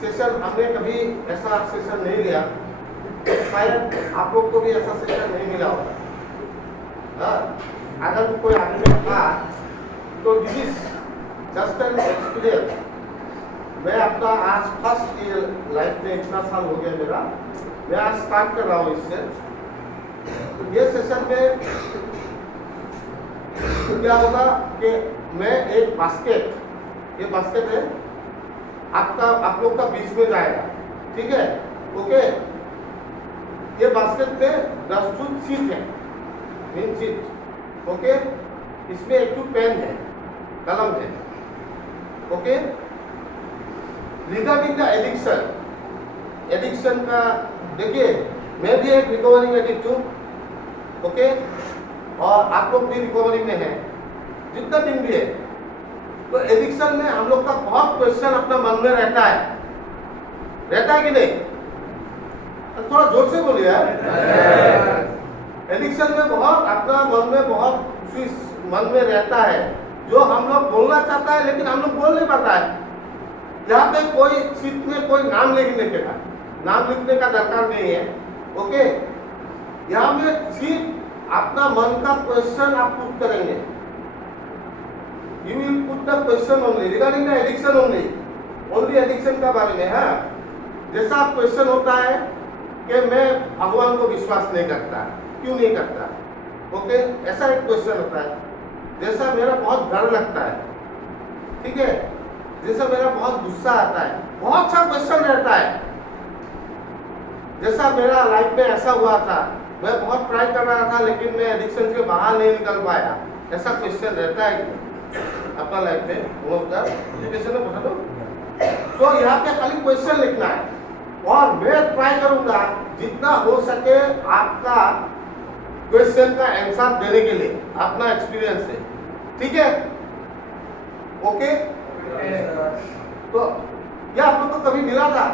Session हमने कभी ऐसा सेशन नहीं लिया, शायद आप लोग को भी ऐसा सेशन नहीं मिला होगा। अगर कोई आदमी था तो this is just an experience. मैं अपना आज फर्स्ट ईयर लाइफ में इतना साल हो गया मेरा, मैं आज स्टार्ट कर रहा हूँ इससे। तो ये सेशन में क्या होगा कि मैं एक बास्केट, ये बास्केट है आप लोग का बीच में जाएगा, ठीक है, ओके। ये बास्केट में 10 शीट है, मेन शीट, ओके। इसमें एक पेन है, कलम है, ओके। रिगार्डिंग द एडिक्शन का देखिए, मैं भी एक रिकवरिंग एडिक्ट हूँ, ओके, और आप लोग भी रिकवरी में हैं, जितना दिन भी है। तो एडिक्शन में हम लोग का बहुत क्वेश्चन अपना मन में रहता है कि नहीं? थोड़ा जोर से बोलिए यार। एडिक्शन में बहुत अपना मन में बहुत मन में रहता है, जो हम लोग बोलना चाहता है लेकिन हम लोग बोल नहीं पाता है। यहाँ पे कोई शीट में कोई नाम लिखने का दरकार नहीं है, ओके। यहाँ में शीट अपना मन का क्वेश्चन आप पुट करेंगे। You will put the question only regarding the addiction only addiction का बारे में है। जैसा क्वेश्चन होता है कि मैं भगवान को विश्वास नहीं करता, क्यों नहीं करता, ओके, ऐसा एक क्वेश्चन होता है। जैसा मेरा बहुत डर लगता है, ठीक है, जैसा मेरा बहुत गुस्सा आता है, बहुत सा क्वेश्चन रहता है। जैसा मेरा लाइफ में ऐसा हुआ था, मैं बहुत ट्राई कर रहा था लेकिन मैं एडिक्शन से बाहर नहीं निकल पाया, ऐसा क्वेश्चन रहता है अपना लाइफ में। क्वेश्चन बता दो। तो यहाँ पे खाली क्वेश्चन लिखना है और मैं ट्राई करूंगा जितना हो सके आपका क्वेश्चन का आंसर देने के लिए अपना एक्सपीरियंस से, ठीक है, ओके। तो ये आप लोग को कभी मिला था?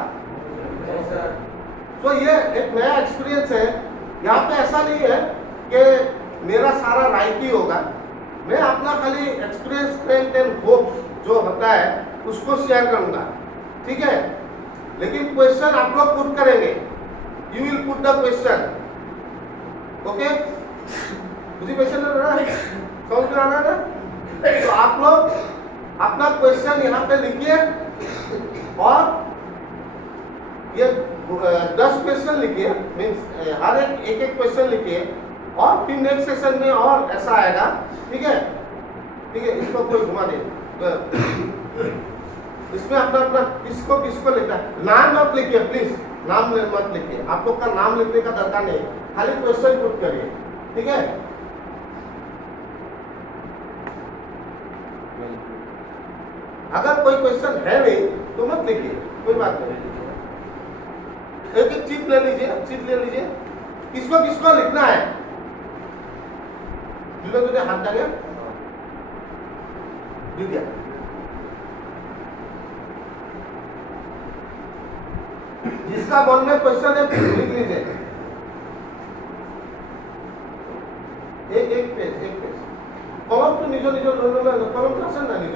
तो ये एक नया एक्सपीरियंस है। यहाँ पे ऐसा नहीं है कि मेरा सारा राइट ही होगा, मैं अपना खाली एक्सपीरियंस, स्ट्रेंथ एंड होप जो होता है उसको शेयर करूंगा, ठीक है। लेकिन क्वेश्चन आप लोग पुट करेंगे, you will put the question, okay. मुझे क्वेश्चन समझ में आ रहा है ना? तो आप लोग अपना क्वेश्चन यहाँ पे लिखिए और ये 10 क्वेश्चन लिखिए, मीन्स हर एक क्वेश्चन लिखिए और फिर नेक्स्ट सेशन में और ऐसा आएगा, ठीक है, ठीक है। इसको कोई घुमा दे, इसमें अपना किसको लिखना है, नाम मत लिखिए प्लीज, नाम मत लिखिए, आप लोग का नाम लिखने का दरकार नहीं, खाली क्वेश्चन पुट करिए, ठीक है। अगर कोई क्वेश्चन है नहीं तो मत लिखिए, कोई बात नहीं। एक चीट ले लीजिए, किसको लिखना है, जुड़े हाथ डालिए, दिया। जिसका मन में क्वेश्चन है लिख लीजिए, एक पेज कलम तो निज कलम आसें ना निज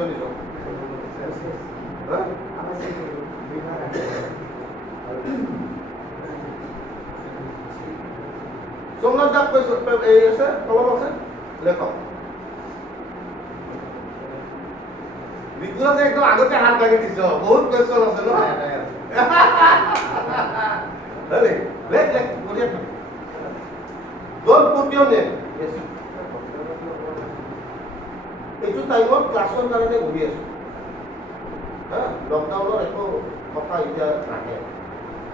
सोमनाथ दास कलम আছে লেখক বিদ্যুৎ একদম আগতে হাত লাগি দিছ, বহুত কোয়েশ্চন আছে ন। আরে লেখ বলিয়া ডোন্ট পুট ইওর নেম। এইটো টাইমত ক্লাছৰ কাৰণে ঘূৰি আছো, লকডাউনৰ একো কথা এতিয়া নাহে,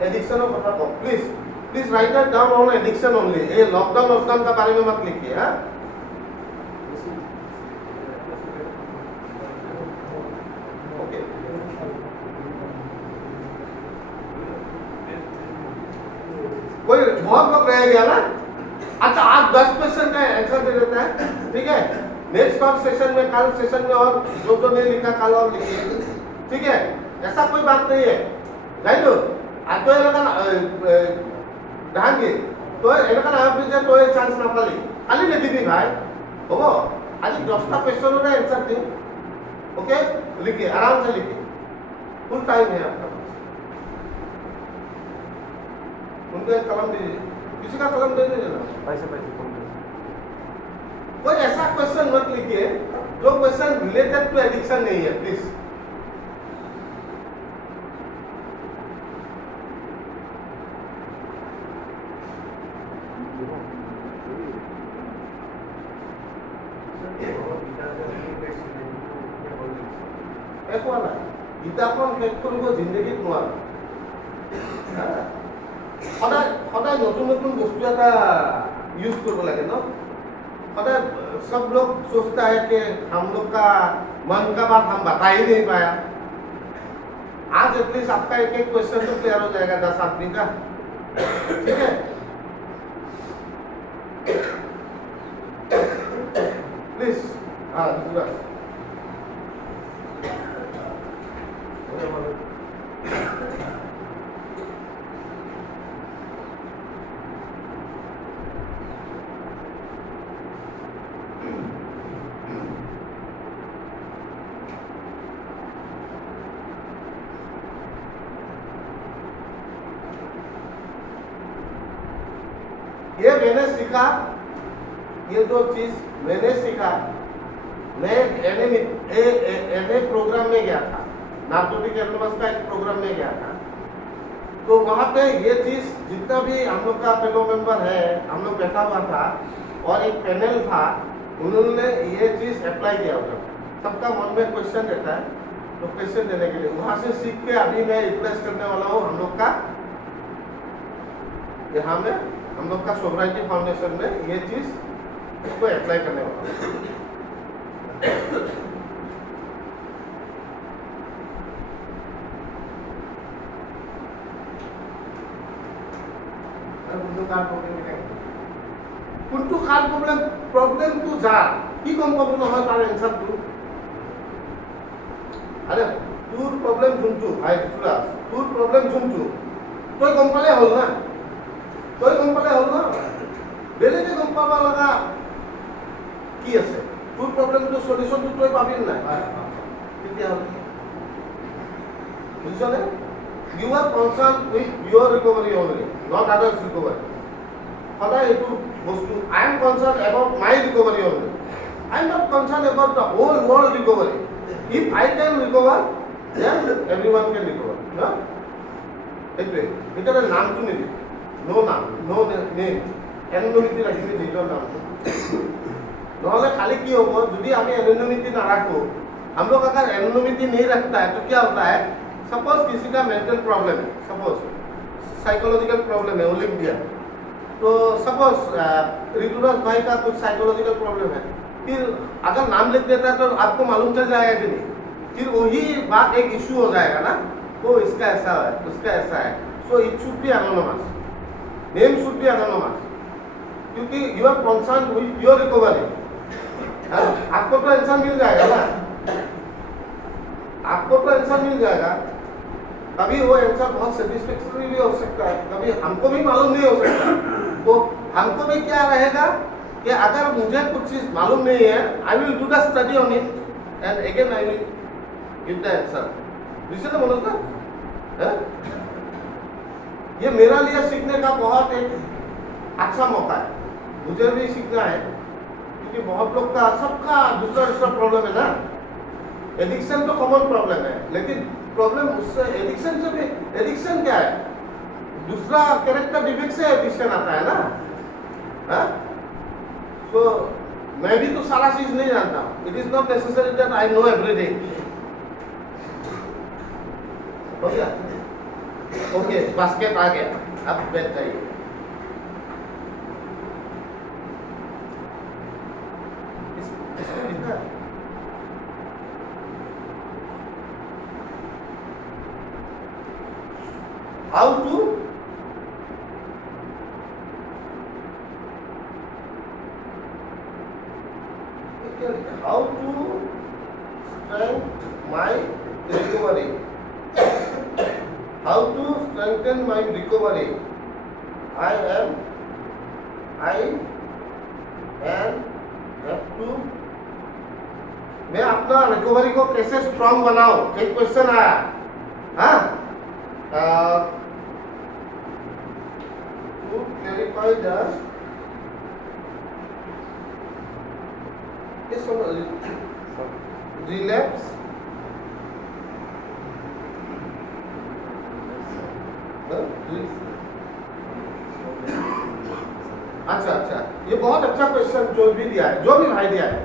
एडिक्शन কথা কম। Please write it down on addiction only. ये लॉकडाउन का बारे में मत लिखिए, हाँ। ओके, कोई बहुत लोग रह गया ना। अच्छा, आज 10 क्वेश्चन का आंसर दे देता है, ठीक है। नेक्स्ट और सेशन में, कल सेशन में और जो नहीं लिखा कल और लिखिए, ठीक है। ऐसा कोई बात नहीं है, राइट। आज तो ধান কি তো এনেকা না যে তো চান্স না পালি খালি লিখিবি ভাই, হব। আজি 10টা क्वेश्चन आंसर दियो, ओके। लिखिए, आराम से लिखिए, फुल टाइम है आपका पास। उनको एक कलम दीजिए, किसी का कलम दे दीजिए ना। पैसे कोई ऐसा क्वेश्चन मत लिखिए जो क्वेश्चन रिलेटेड टू एडिक्शन नहीं है, प्लीज। एक वाला गीताखन শেষ কৰিব জিন্দগীত নোৱাৰে। সদায় সদায় নতুন नतुन বস্তু এটা यूज কৰিব লাগে ন। सदाय सब लोग सोचता है कि हम लोग का मन का बात हम बता ही नहीं पाया। आज एटलीस्ट आपका एक एक क्वेश्चन तो क्लियर हो जाएगा 10 आदमी का, ठीक है। प्लीज हाँ दूसरा ये मैंने सीखा, ये जो चीज मैंने सीखा, मैं एमए प्रोग्राम में गया था, नार्कोटिक एनोनिमस का एक प्रोग्राम में गया था। तो वहाँ पे ये चीज जितना भी हम लोग का फेलो मेंबर है, हम लोग बैठा हुआ था और एक पैनल था, उन्होंने ये चीज अप्लाई किया उधर। सबका मन में क्वेश्चन रहता है, तो क्वेश्चन देने के लिए वहाँ से सीख के अभी मैं रिप्लेस करने वाला हूँ हम लोग का यहाँ में, हम लोग का सोसाइटी फाउंडेशन में ये चीज इसको अप्लाई करने वाला কোনটো কাৰ প্ৰব্লেমটো যাৰ কি গম পাব নহয় তাৰ এনচাৰটো। আরে তোৰ প্ৰব্লেম কোনটো ভাই তুৰা, তোৰ প্ৰব্লেম কোনটো তই গম পালে হ'ল না, তই গম পালে হ'ল না। বেলেগে গম পাব লগা কি আছে? তোৰ প্ৰব্লেমটো সলিউশনটো তই পাবি নাই তেতিয়াহ'লে, বুজিছনে? You are concerned with your recovery only, not others' recovery. সদায় এইটো বস্তু I am concerned about my recovery only. I am not concerned about the whole world recovery. If I can recover, then everyone can recover. No? এইটোৱে সেইকাৰণে নামটো নিদিবি, no নাম, no name, এননিমিটি ৰাখিবি নিজৰ নামটো। নহ'লে খালি কি হ'ব, যদি আমি एनोनिमिटी ना रखो, हम लोग अगर एनोनिमिटी नहीं रखता है तो क्या होता है, सपोज किसी का मेंटल प्रॉब्लम है, सपोज साइकोलॉजिकल प्रॉब्लम है ओलंपिया, तो सपोज ऋतुराज भाई का कुछ साइकोलॉजिकल प्रॉब्लम है, फिर अगर नाम लिख देता है तो आपको मालूम चल जाएगा कि नहीं, फिर वही बात एक इशू हो जाएगा ना, तो इसका ऐसा है उसका ऐसा है। So it should be anonymous, name should be anonymous, क्योंकि you are concern with your recovery. आपको तो आंसर मिल जाएगा ना, आपको तो आंसर मिल जाएगा। कभी वो आंसर बहुत सेटिस्फैक्टरी भी हो सकता है, कभी हमको भी मालूम नहीं हो सकता। तो हमको भी क्या रहेगा कि अगर मुझे कुछ चीज मालूम नहीं है, I will do the study on it and again I will give the answer. दूसरे मनोज ना, ये मेरा लिए सीखने का बहुत एक अच्छा मौका है, मुझे भी सीखना है, क्योंकि बहुत लोग का सबका दूसरा दूसरा प्रॉब्लम है ना। एडिक्शन तो कॉमन प्रॉब्लम है, लेकिन प्रॉब्लम उससे एडिक्शन से भी, एडिक्शन क्या है, दूसरा कैरेक्टर डिफेक्ट से एडिक्शन आता है ना। तो मैं भी तो सारा चीज नहीं जानता हूँ, it is not necessary that I know everything. हो गया, ओके बास्केट आ गया, अब बैठ जाइए। How to strengthen my recovery? How to strengthen my recovery? I am have to, मैं अपना रिकवरी को कैसे स्ट्रॉन्ग बनाऊं, एक क्वेश्चन आया। हाँ to clarify the relapse अच्छा अच्छा, ये बहुत अच्छा क्वेश्चन जो भी दिया है, जो भी भाई दिया है,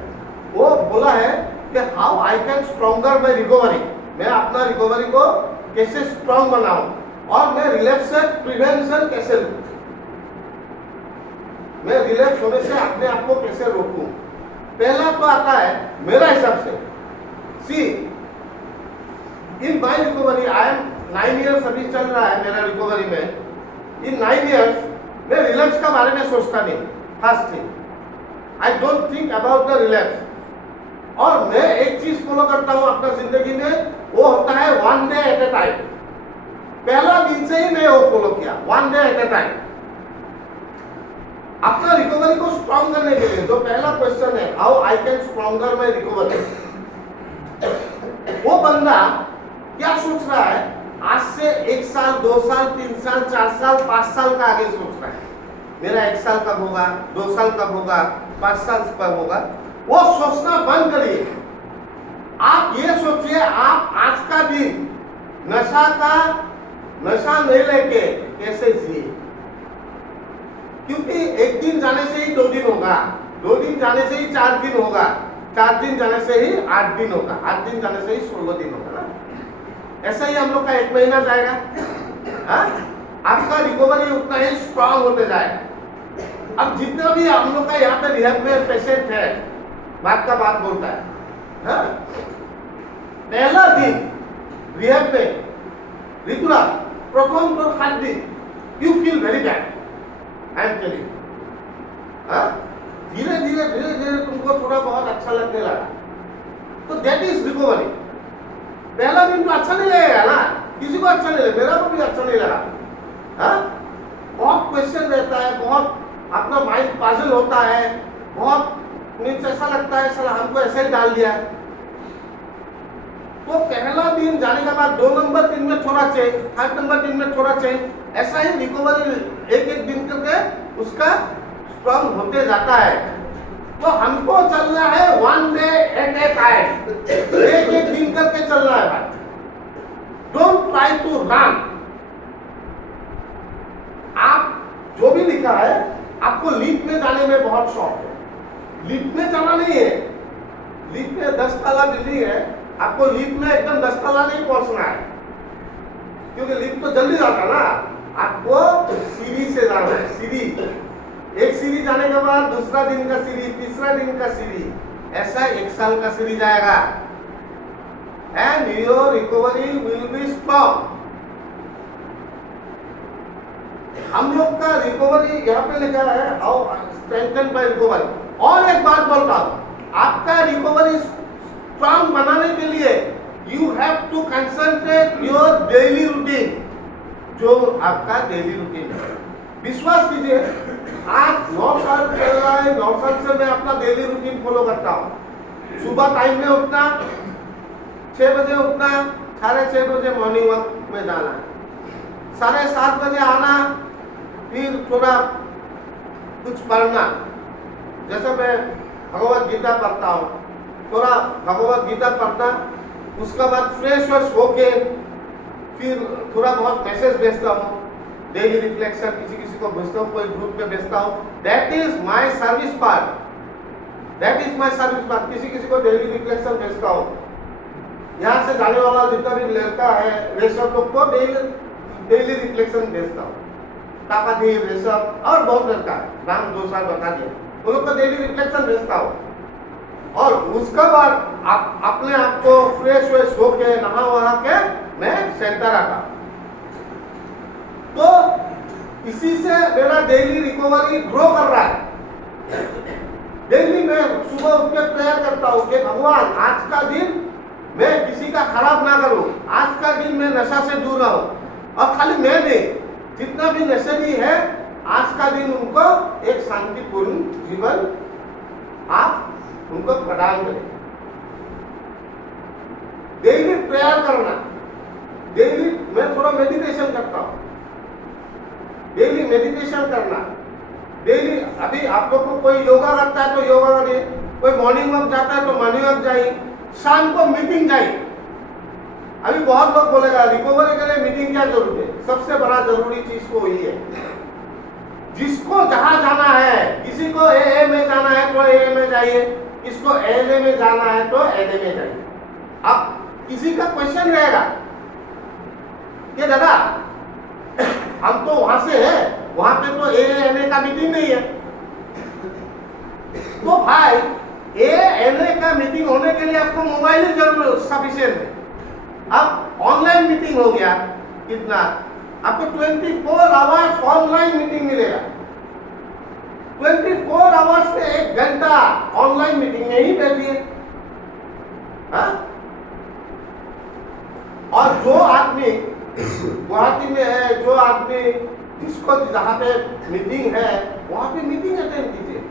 वो बोला है कि how I can stronger my recovery, मैं अपना रिकवरी को कैसे स्ट्रॉन्ग बनाऊं और मैं रिलैप्स से प्रिवेंशन कैसे लूं, मैं रिलैप्स होने से अपने आप को कैसे रोकूं। पहला तो आता है मेरा हिसाब से, सी इन माई रिकवरी आई एम 9 इयर्स अभी चल रहा है मेरा रिकवरी में, इन 9 इयर्स मैं रिलैप्स का बारे में सोचता नहीं, first thing I don't think about the relapse. और मैं एक चीज फॉलो करता हूं अपना जिंदगी में, वो होता है 1 डे एट ए टाइम। पहला दिन से ही मैं वो फॉलो किया, 1 डे एट ए टाइम। अपना रिकवरी को स्ट्रॉन्ग करने के लिए जो पहला क्वेश्चन है, how I can stronger my recovery, वो बंदा क्या सोच रहा है, आज से 1 साल 2 साल 3 साल 4 साल 5 साल का आगे सोच रहा है, मेरा 1 साल कब होगा, 2 साल कब होगा, 5 साल कब होगा, वो सोचना बंद करिए। आप ये सोचिए आप आज का दिन नशा नहीं लेके कैसे जिए, क्योंकि एक दिन जाने से ही 2 दिन होगा, 2 दिन जाने से ही 4 दिन होगा, 4 दिन जाने से ही 8 दिन होगा, 8 दिन जाने से ही 16 दिन होगा ना। ऐसा ही हम लोग का 1 महीना जाएगा, आपका रिकवरी उतना ही स्ट्रांग होते जाएगा। अब जितना भी हम लोग का यहाँ पे रिहैब में पेशेंट है, बात का बात बोलता है, पहला दिन रिहैब में रेगुलर प्रथम 7 दिन you feel very bad, I am telling, धीरे धीरे तुमको थोड़ा बहुत अच्छा लगने लगा, तो दैट इज रिकवरी। पहला दिन तो अच्छा नहीं लगेगा ना, किसी को अच्छा नहीं लगेगा, मेरा को भी अच्छा नहीं लगा, बहुत क्वेश्चन रहता है, बहुत अपना माइंड पाजल होता है, बहुत मीन्स ऐसा लगता है सर हमको ऐसे ही डाल दिया। तो पहला दिन जाने के बाद 2 नंबर दिन में थोड़ा चेंज, 3rd नंबर दिन में थोड़ा चेंज, ऐसा ही रिकवरी एक दिन करके उसका स्ट्रॉन्ग होते जाता है। तो हमको चलना है 1 डे एट ए टाइम, एक दिन करके चलना है भाई। Don't try to run. आप जो भी लिखा है, आपको लिफ्ट में जाने में बहुत शौक है, लिफ्ट में जाना नहीं है, लिफ्ट में 10 ताला बिल्डिंग है, आपको लिफ्ट में एकदम 10 ताला नहीं पहुंचना है, क्योंकि लिफ्ट तो जल्दी जाता ना, आपको सीढ़ी से जाना है, सीढ़ी, एक सीढ़ी जाने के बाद दूसरा दिन का सीढ़ी, तीसरा दिन का सीढ़ी, ऐसा 1 साल का सीढ़ी जाएगा, and your recovery will be strong. हम लोग का रिकवरी यहाँ पे लिखा है हाउ स्ट्रेंथन बाय रिकवरी। और एक बात बोलता हूँ, आपका रिकवरी स्ट्रॉन्ग बनाने के लिए you have to concentrate your daily routine, जो आपका डेली रूटीन है। विश्वास कीजिए, आज 9 साल चल रहा है, 9 साल से मैं अपना डेली रूटीन फॉलो करता हूँ। सुबह टाइम में उठना, 6 बजे उठना, 6:30 बजे मॉर्निंग वॉक में जाना, 7:30 बजे आना, फिर थोड़ा कुछ पढ़ना, जैसे मैं भगवत गीता पढ़ता हूँ, थोड़ा भगवत गीता पढ़ना, उसके बाद फ्रेश व्रेश होके फिर थोड़ा बहुत मैसेज भेजता हूँ, डेली रिफ्लेक्शन किसी को भेजता हूँ, कोई ग्रुप में भेजता हूँ। That is my service part, that is my service part. किसी को डेली रिफ्लेक्शन भेजता हूँ, यहाँ से जाने वाला जितना भी लड़का है ऋषभ लोग को डेली रिफ्लेक्शन भेजता हूँ, तापाधीर ऋषभ और बहुत लड़का है, नाम 2 साल बता दिया, वो लोग को डेली रिफ्लेक्शन भेजता हूँ। और उसके बाद आप अपने आप को फ्रेश व्रेश होके नहा वहा के मैं सेंटर आता। तो इसी से मेरा डेली रिकवरी ग्रो कर रहा है। डेली मैं सुबह उठ के प्रेयर करता हूँ कि भगवान आज का दिन मैं किसी का खराब ना करूं, आज का दिन मैं नशा से दूर रहूं, और खाली मैं नहीं, जितना भी नशेड़ी है आज का दिन उनको एक शांतिपूर्ण जीवन आप उनको प्रदान करें। डेली प्रेयर करना, डेली मैं थोड़ा मेडिटेशन करता हूँ, डेली मेडिटेशन करना, डेली। अभी आप लोग को कोई योगा करता है तो योगा करिए, कोई मॉर्निंग वॉक जाता है तो मॉर्निंग वॉक जाइए, शाम को मीटिंग जाइए। अभी बहुत लोग बोलेगा रिकवरी के लिए मीटिंग क्या जरूरत है? सबसे बड़ा जरूरी चीज तो वही है। जिसको जहां जाना है, किसी को ए में जाना है तो ए में जाइए, किसको एल में जाना है तो एल में जाइए। अब किसी का क्वेश्चन रहेगा कि दादा हम तो वहां से है, वहां पे तो ए का मीटिंग नहीं है। तो भाई ए का मीटिंग होने के लिए आपको मोबाइल ही जरूर सफिशियंट है। अब ऑनलाइन मीटिंग हो गया, कितना आपको 24 आवर्स ऑनलाइन मीटिंग मिलेगा। 24 आवर्स में 1 घंटा ऑनलाइन मीटिंग में ही बैठिए। और जो आदमी गुवाहाटी में है, जो आदमी जिसको जहां पे मीटिंग है वहां पे मीटिंग अटेंड कीजिए।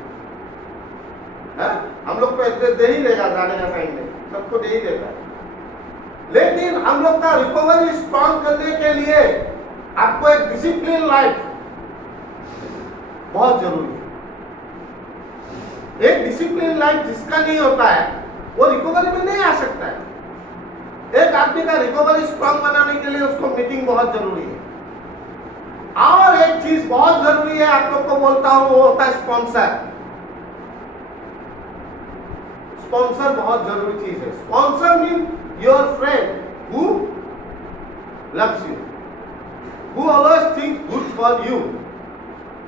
हम लोग को एड्रेस दे ही देगा, जाने का टाइम नहीं, सबको दे ही देगा। लेकिन हम लोग का रिकवरी स्ट्रॉन्ग करने के लिए आपको एक डिसिप्लिन लाइफ बहुत जरूरी है। एक डिसिप्लिन लाइफ जिसका नहीं होता है वो रिकवरी में नहीं आ सकता है। एक आदमी का रिकवरी स्ट्रॉन्ग बनाने के लिए उसको मीटिंग बहुत जरूरी है। और एक चीज बहुत जरूरी है, आप लोग को बोलता हूं, वो होता है स्पॉन्सर। स्पॉन्सर बहुत जरूरी चीज है। Sponsor mean your friend who loves you, who always think good for you.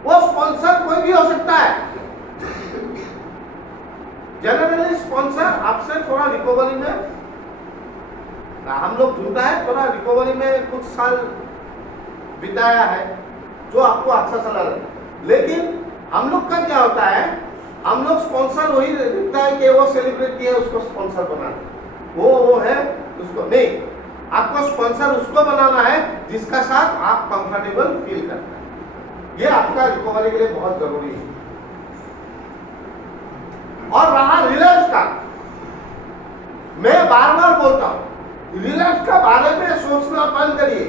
वो स्पॉन्सर कोई भी हो सकता है। जनरली स्पॉन्सर आपसे थोड़ा रिकवरी में, हम लोग ढूंढता है थोड़ा रिकवरी में कुछ साल बिताया है जो आपको अच्छा सलाह रहे। लेकिन हम लोग का क्या होता है, हम लोग स्पॉन्सर वही दिखता है कि वो सेलिब्रिटी है उसको स्पॉन्सर बनाना, वो है उसको नहीं। आपको स्पॉन्सर उसको बनाना है जिसका साथ आप कंफर्टेबल फील करते हैं। ये आपका रिकवरी के लिए बहुत जरूरी है। और रहा रिलैक्स का, मैं बार बार बोलता हूं रिलैक्स का बारे में सोचना बंद करिए।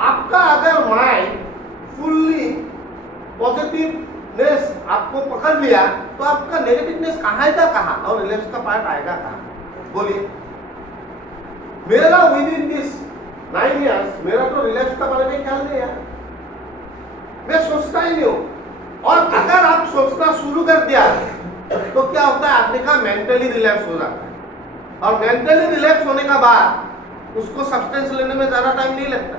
आपका अगर माइंड फुल्ली पॉजिटिवनेस आपको पकड़ लिया तो आपका नेगेटिवनेस कहाँ आएगा कहाँ, और रिलैक्स का पार्ट आएगा कहाँ? बोलिए। मेरा विद इन दिस 9 years मेरा तो रिलैक्स का बारे में ख्याल नहीं है, मैं सोचता ही नहीं हूँ। और अगर आप सोचना शुरू कर दिया तो क्या होता है, आदमी का मेंटली रिलैक्स हो जाता है। और मेंटली रिलैक्स होने का बाद उसको सब्सटेंस लेने में ज्यादा टाइम नहीं लगता।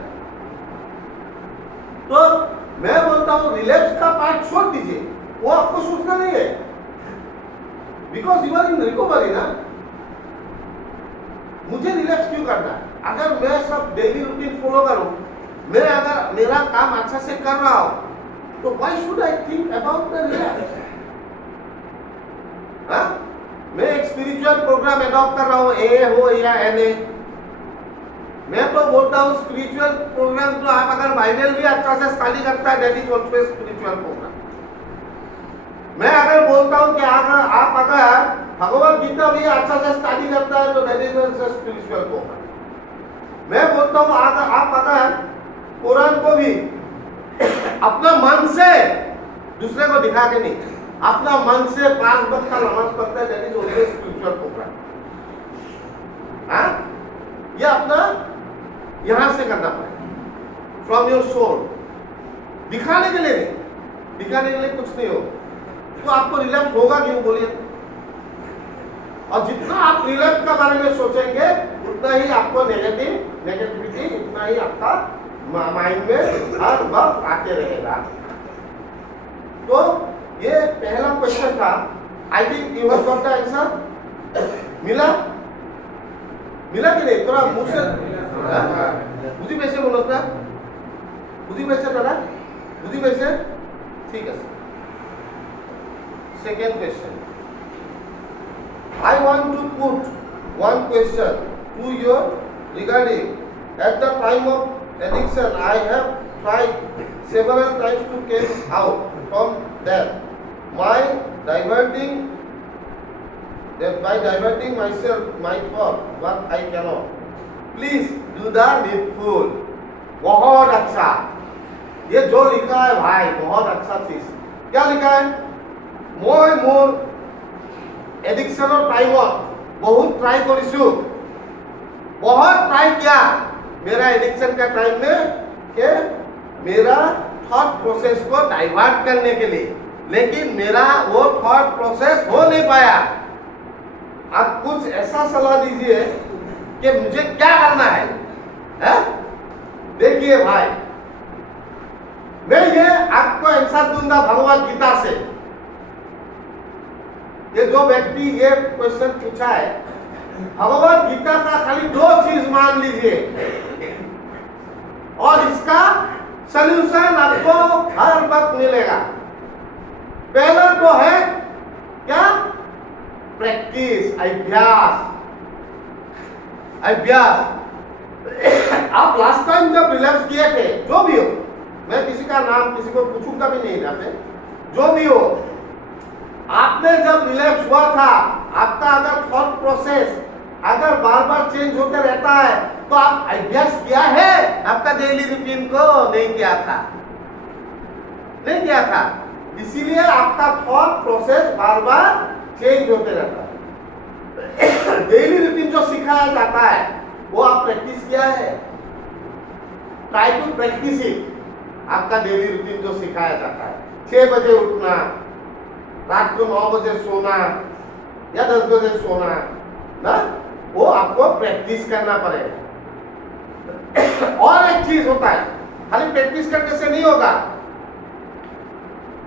तो मैं बोलता हूं रिलैक्स का पार्ट छोड़ दीजिए, वो आपको सोचना नहीं है, because you are in recovery ना। मुझे रिलैक्स क्यों करना है? अगर मैं सब डेली रूटीन फॉलो करूं, मैं अगर मेरा काम अच्छा से कर रहा हूं तो why should I think about the relax? मैं एक स्पिरिचुअल प्रोग्राम एडॉप्ट कर रहा हूं, ए हो या एनए। मैं तो बोलता हूं स्पिरिचुअल प्रोग्राम तो आप अगर बाइबल भी अच्छा से स्टडी करता है, that is also spiritual program. मैं अगर बोलता हूं कि अगर आप अगर भगवत गीता भी अच्छा से स्टडी करता है तो that is also spiritual program. मैं बोलता हूं अगर आप अगर कुरान को भी अपना मन से, दूसरे को दिखा के नहीं, अपना मन से 5 वक्त का नमाज पढ़ता है, that is also spiritual program. ये अपना यहां से करना पड़ेगा, फ्रॉम योर सोल। दिखाने के लिए नहीं, दिखाने के लिए कुछ नहीं होगा। तो आपको रिलैक्स होगा क्यों, बोलिए? और जितना आप रिलैक्स का बारे में सोचेंगे उतना ही आपको नेगेटिविटी उतना ही आपका माइंड में हर वक्त आते रहेगा। तो ये पहला क्वेश्चन था। I think you have got the answer. मिला कि नहीं? थोड़ा मुंह से बुझी पैसे बोलो ना, बुझी पैसे दादा, बुझी पैसे, ठीक है। Second question, I want to put one question to you regarding at the time of addiction I have tried several times to get out from that by diverting myself my thought, but I cannot. Please do the needful. बहुत अच्छा। ये जो लिखा है भाई बहुत अच्छा चीज। क्या लिखा है? মই মোৰ एडिक्शनर टाइमत बहुत ट्राई करिसु, बहुत ट्राई किया मेरा एडिक्शन का टाइम में कि मेरा थॉट प्रोसेस को डाइवर्ट करने के लिए, लेकिन मेरा वो थॉट प्रोसेस हो नहीं पाया। आप कुछ ऐसा सलाह दीजिए कि मुझे क्या करना है? देखिए भाई, मैं ये आपको आंसर दूंगा भगवत गीता से। ये जो व्यक्ति ये क्वेश्चन पूछा है, भगवत गीता का खाली 2 चीज मान लीजिए और इसका सलूशन आपको हर वक्त मिलेगा। पहला तो है क्या? प्रैक्टिस, अभ्यास। अभ्यास। आप लास्ट टाइम जब रिलैप्स किए थे, जो भी हो, मैं किसी का नाम किसी को पूछूंगा भी नहीं यहाँ पे, जो भी हो, आपने जब रिलैप्स हुआ था, आपका अगर थॉट प्रोसेस अगर बार बार चेंज होते रहता है तो आप अभ्यास किया है आपका डेली रूटीन को? नहीं किया था, नहीं किया था। इसीलिए आपका थॉट प्रोसेस बार बार चेंज होते रहता है। डेली रूटीन जो सिखाया जाता है वो आप प्रैक्टिस किया है? Try to practice it. आपका डेली रूटीन जो सिखाया जाता है, 6 बजे उठना, रात को 9 बजे सोना या 10 बजे सोना ना, वो आपको प्रैक्टिस करना पड़ेगा। और एक चीज होता है, खाली प्रैक्टिस करने से नहीं होगा,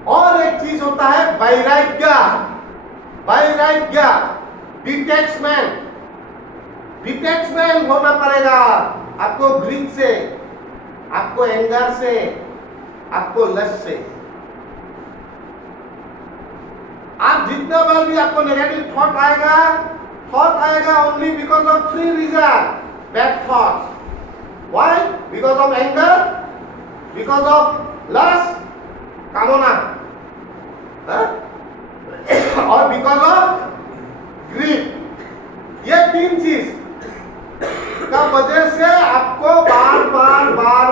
और एक चीज होता है वैराग्य। वैराग्य, डिटैचमेंट। डिटैचमेंट होना पड़ेगा आपको ग्रीड से, आपको एंगर से, आपको लस्ट से। आप जितना बार भी आपको नेगेटिव थॉट आएगा only because of 3 reason bad thoughts. Why? Because of anger, because of lust, कामना, और बिकॉज ऑफ ग्रीड। ये 3 चीज का वजह से आपको बार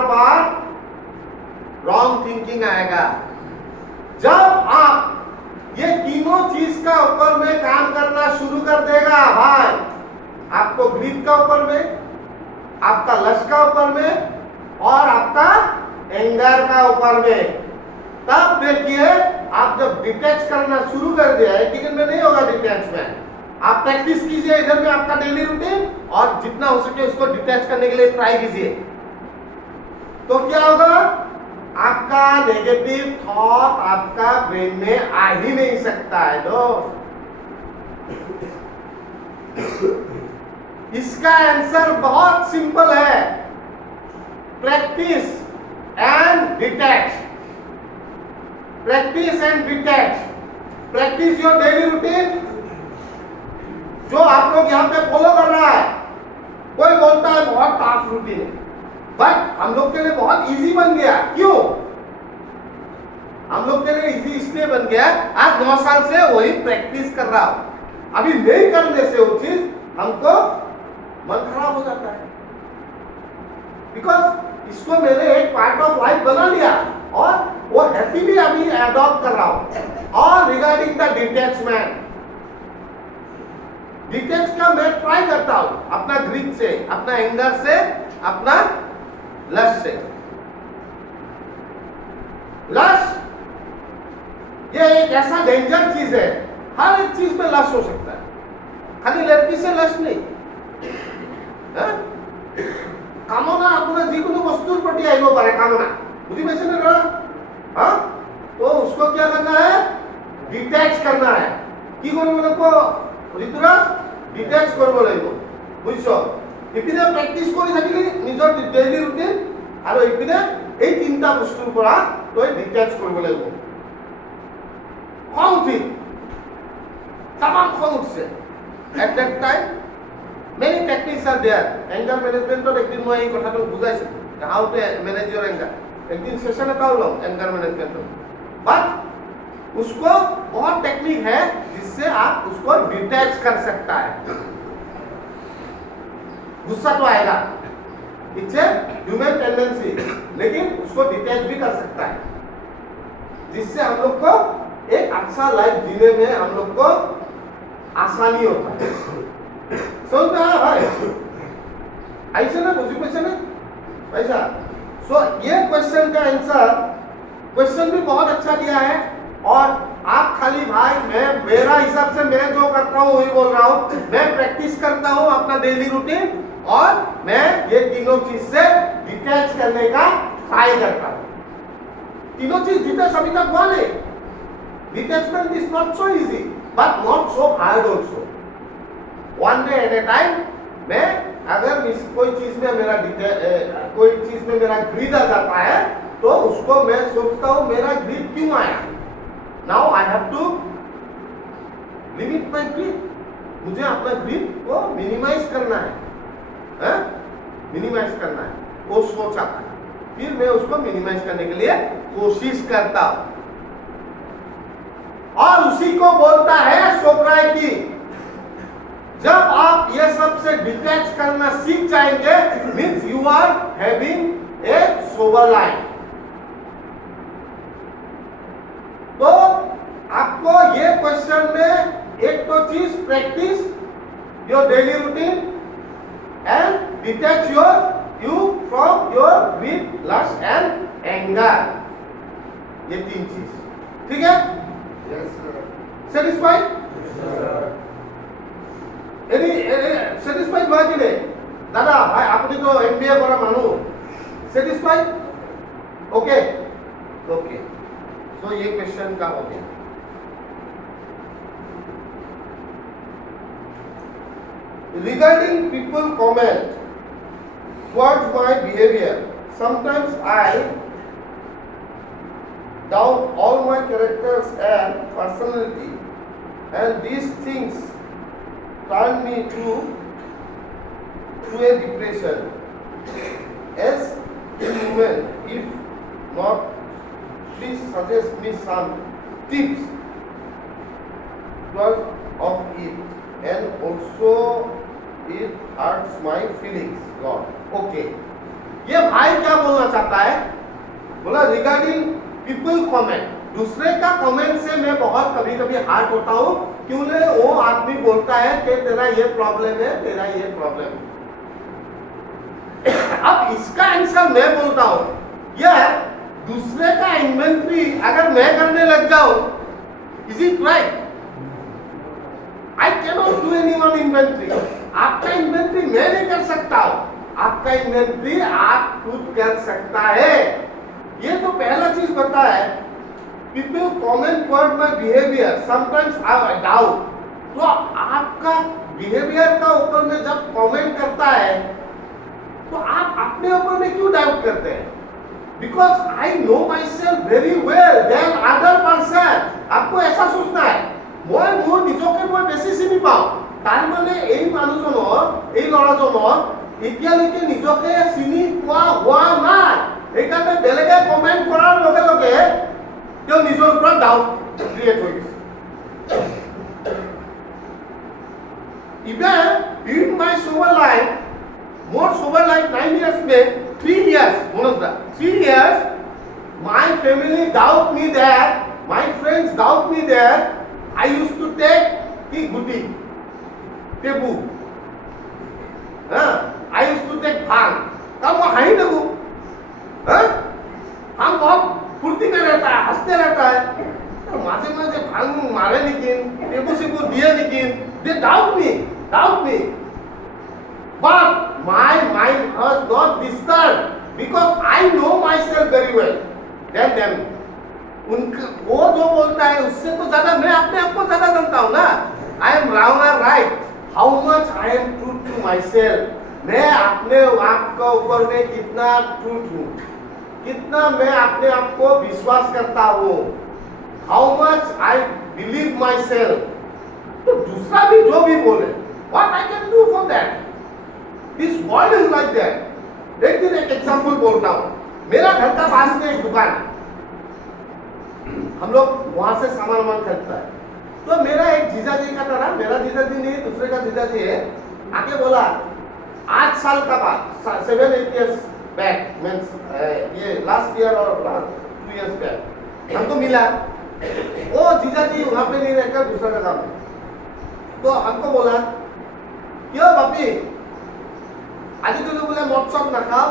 बार रॉन्ग थिंकिंग आएगा। जब आप ये तीनों चीज का ऊपर में काम करना शुरू कर देगा भाई, आपको ग्रीड का ऊपर में, आपका लस्ट का ऊपर में और आपका एंगर का ऊपर में, तब देखिए आप जब डिटैच करना शुरू कर दिया, एक दिन में नहीं होगा डिटैचमेंट। आप प्रैक्टिस कीजिए इधर में आपका डेली रूटीन, और जितना हो सके उसको डिटैच करने के लिए ट्राई कीजिए। तो क्या होगा? आपका नेगेटिव थॉट आपका ब्रेन में आ ही नहीं सकता है दोस्त। इसका आंसर बहुत सिंपल है, practice and detach. Practice and detach. Practice your daily routine, जो आप लोग यहाँ पे फॉलो कर रहा है। कोई बोलता है बहुत टफ रूटीन है, बट हम लोग के लिए बहुत इजी बन गया। क्यों? हम लोग के लिए इजी इसलिए बन गया, आज 9 साल से वही प्रैक्टिस कर रहा हूं। अभी नहीं करने से वो चीज हमको मन खराब हो जाता है, बिकॉज इसको मैंने एक पार्ट ऑफ लाइफ बना लिया और वो हैप्पीली अभी अडॉप्ट कर रहा हूं। और रिगार्डिंग द डिटैचमेंट, डिटैच का मैं ट्राई करता हूं अपना ग्रीड से, अपना एंगर से, अपना लस्ट से। लस्ट ये एक ऐसा डेंजर चीज है, हर एक चीज में लस्ट हो सकता है, खाली लड़की से लस्ट नहीं। कामना आपने যিকোনো বস্তুৰ প্ৰতি আহিব পাৰে, কামনা বুঝি পাইছে না? हाँ, तो उसको क्या करना है? डिटैच करना है। কি কৰিব লাগিব ঋতুৰাজ? ডিটैच কৰিব লাগিব, বুঝছো? ইপিনে প্ৰেক্টিস কৰি থাকিলে নিজৰ ডেইলি ৰুটিন, আৰু ইপিনে এই 3টা বস্তুৰ পৰা তই ডিটैच কৰিব লাগিব। খং উঠি তামাম খং উঠছে, at that time many techniques are there. Anger management और एक दिन मैं ये कथा तो बुझाई सकूँ, how to manage your anger। एक दिन सेशन का लो एंगर मैनेजमेंट, बट उसको बहुत टेक्निक है जिससे आप उसको डिटैच कर सकता है। गुस्सा तो आएगा, इट्स ए ह्यूमन टेंडेंसी, लेकिन उसको डिटैच भी कर सकता है, जिससे हम लोग को एक अच्छा लाइफ जीने में हम लोग को आसानी होता है। समझ में आया भाई? ऐसे ना बुझी क्वेश्चन है ऐसा। सो ये क्वेश्चन का आंसर, क्वेश्चन भी बहुत अच्छा दिया है, और आप खाली भाई मैं मेरा हिसाब से मैं जो करता हूँ वही बोल रहा हूँ, मैं प्रैक्टिस करता हूँ अपना डेली रूटीन, और मैं ये तीनों चीज से डिटैच करने का ट्राई करता हूँ। तीनों चीज डिटैच अभी तक हुआ नहीं। Detachment is not so easy but not so hard also. One day at A time मैं अगर कोई चीज में मेरा ग्रीड आ जाता है तो उसको मैं सोचता हूँ मेरा ग्रीड क्यों आया। Now I have to limit my greed. मुझे अपना ग्रीड को मिनिमाइज करना है, मिनिमाइज करना है, वो सोच आता है, फिर मैं उसको मिनिमाइज करने के लिए कोशिश करता हूं, और उसी को बोलता है सोब्राइटी। जब आप ये सब से डिटैच करना सीख जाएंगे, means you are having a sober life. तो आपको ये क्वेश्चन में एक तो चीज practice your daily routine and detach you from your greed, lust and anger। ये तीन चीज, ठीक है? Yes sir। Satisfied? Yes sir। satisfied हुआ कि नहीं? दादा भाई आपने तो MBA करा मानो, satisfied? Okay, okay। So ये क्वेश्चन का हो गया। Regarding people comment towards my behavior, sometimes I doubt all my characters and personality, and these things turn me to a depression. As a woman, if not, please suggest me some tips because of it, and also it hurts my feelings lot। Okay, ये भाई क्या बोलना चाहता है? बोला regarding people comment, दूसरे का comment से मैं बहुत कभी कभी हार्ट होता हूँ, क्यों ने वो आदमी बोलता है कि तेरा ये प्रॉब्लम है, तेरा ये प्रॉब्लम है। अब इसका आंसर मैं बोलता हूँ, यार दूसरे का इन्वेंटरी अगर मैं करने लग जाऊं, is it right? I cannot do anyone inventory. आपका इन्वेंटरी मैं नहीं कर सकता हूं, आपका इन्वेंटरी आप खुद कर सकता है। ये तो पहला चीज पता है। People comment word my behaviour, sometimes I doubt. तो आपका बिहेवियर का ऊपर में जब कमेंट करता है तो आप अपने ऊपर में क्यों डाउट करते हैं? Because I know myself very well then other person. आपको ऐसा सोचना है, मैं मोर নিজকে মই বেছি চিনি পাওঁ, তাৰ মানে এই মানুহজনৰ, এই ল'ৰাজনৰ এতিয়ালৈকে নিজকে চিনি পোৱা হোৱা নাই, সেইকাৰণে বেলেগে কমেণ্ট কৰাৰ লগে লগে তেওঁ নিজৰ ওপৰত ডাউট ক্ৰিয়েট হৈ গৈছে। Even in my sober life, more sober life 9 years में 3 years, Manoj, 3 years, my family doubt me that, my friends doubt me that I used to take the goody, tebu, I used to take भांग। तब वो high लगू, हम बहुत फुर्ती में रहता है, हंसते रहता है, तो माजे माजे भांग मारे लेकिन टेबू सेबू दिए लेकिन they doubt me, but my mind has not disturbed because I know myself very well than them। उनका वो जो बोलता है उससे तो ज्यादा मैं अपने आप को ज्यादा जानता हूँ ना। आई एम रॉन्ग और right, how much I am true to myself. मैं अपने आप के ऊपर में कितना ट्रू हूँ, कितना मैं अपने आप को विश्वास करता हूँ, how much I believe my self. तो दूसरा भी जो भी बोले, what I can do for that? This world is like that. एक दिन एक एग्जांपल बोलता हूँ। मेरा घर का पास में एक दुकान है, हम लोग वहां से सामान खरीदता है। तो मेरा एक जीजा जी का तरह, मेरा जीजा जी नहीं दूसरे का जीजा जी है, आके बोला 8 साल का बाद 7-8 years बैक मीन्स ये लास्ट ईयर और 2 years बैक हमको मिला। वो जीजा जी वहां पे नहीं रहकर दूसरा जगह में, तो हमको बोला क्यों बापी आज तुझे बोले मौत सब ना खाओ,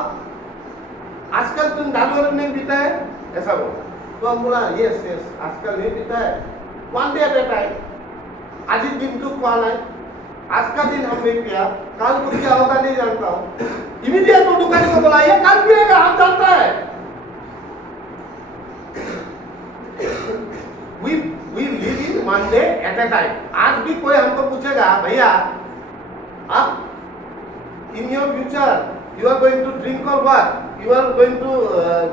आजकल तुम दारू वारू नहीं पीता है, ऐसा बोला। तो हम बोला यस यस आजकल नहीं पीता है, 1 day at a time, आज ही दिन तो खुआ है, आज का दिन हम नहीं पिया, कल को क्या होगा नहीं जानता हूँ। इमीडिएट वो दुकानी को बोला ये कल पिएगा हम जानता है। we live in 1 day at a time। आज भी कोई हमको पूछेगा भैया आप in your future you are going to drink or what, you are going to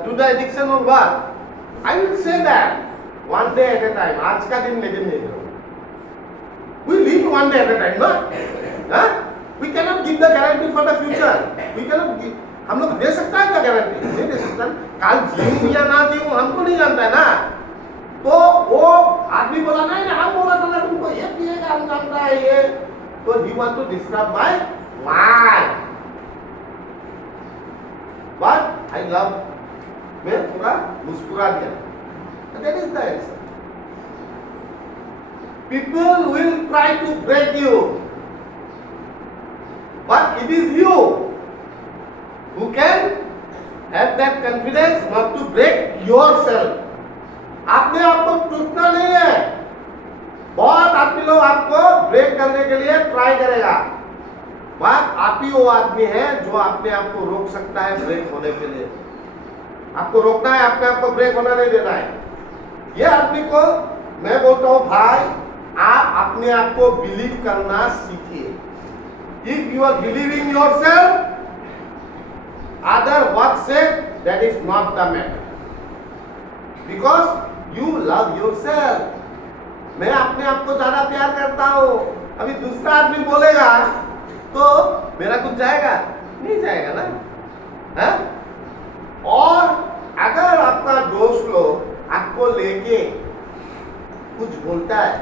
do the addiction or what, I will say that 1 day at a time, आज का दिन लेकिन नहीं करो। We live 1 day at a time, no? Huh? We cannot give the guarantee for the future, we cannot give, हम लोग दे सकता है क्या गारंटी, नहीं दे सकता। कल जीऊं या ना जीऊं हमको नहीं जानता है ना। तो वो आदमी बोला नहीं ना, हम बोला था ना तुमको ये पिएगा हम जानता है ये, तो he want to describe my mind, but I love, मैं पूरा मुस्कुरा दिया। That is the answer। People will try to break you, but it is you who can have that confidence not to break yourself। आपने आपको टूटना नहीं है। बहुत आदमी लोग आपको ब्रेक करने के लिए ट्राई करेगा, बात आप ही वो आदमी है जो अपने आप को रोक सकता है ब्रेक होने के लिए। आपको रोकना है, अपने आप को ब्रेक होना नहीं देना है। ये आदमी को मैं बोलता हूँ भाई आप अपने आप को बिलीव करना सीखिए। If you are believing yourself, other what say that is not the matter, because you love yourself. मैं अपने आप को ज्यादा प्यार करता हूँ, अभी दूसरा आदमी बोलेगा तो मेरा कुछ जाएगा नहीं जाएगा ना, है? और अगर आपका दोस्त लोग आपको लेके कुछ बोलता है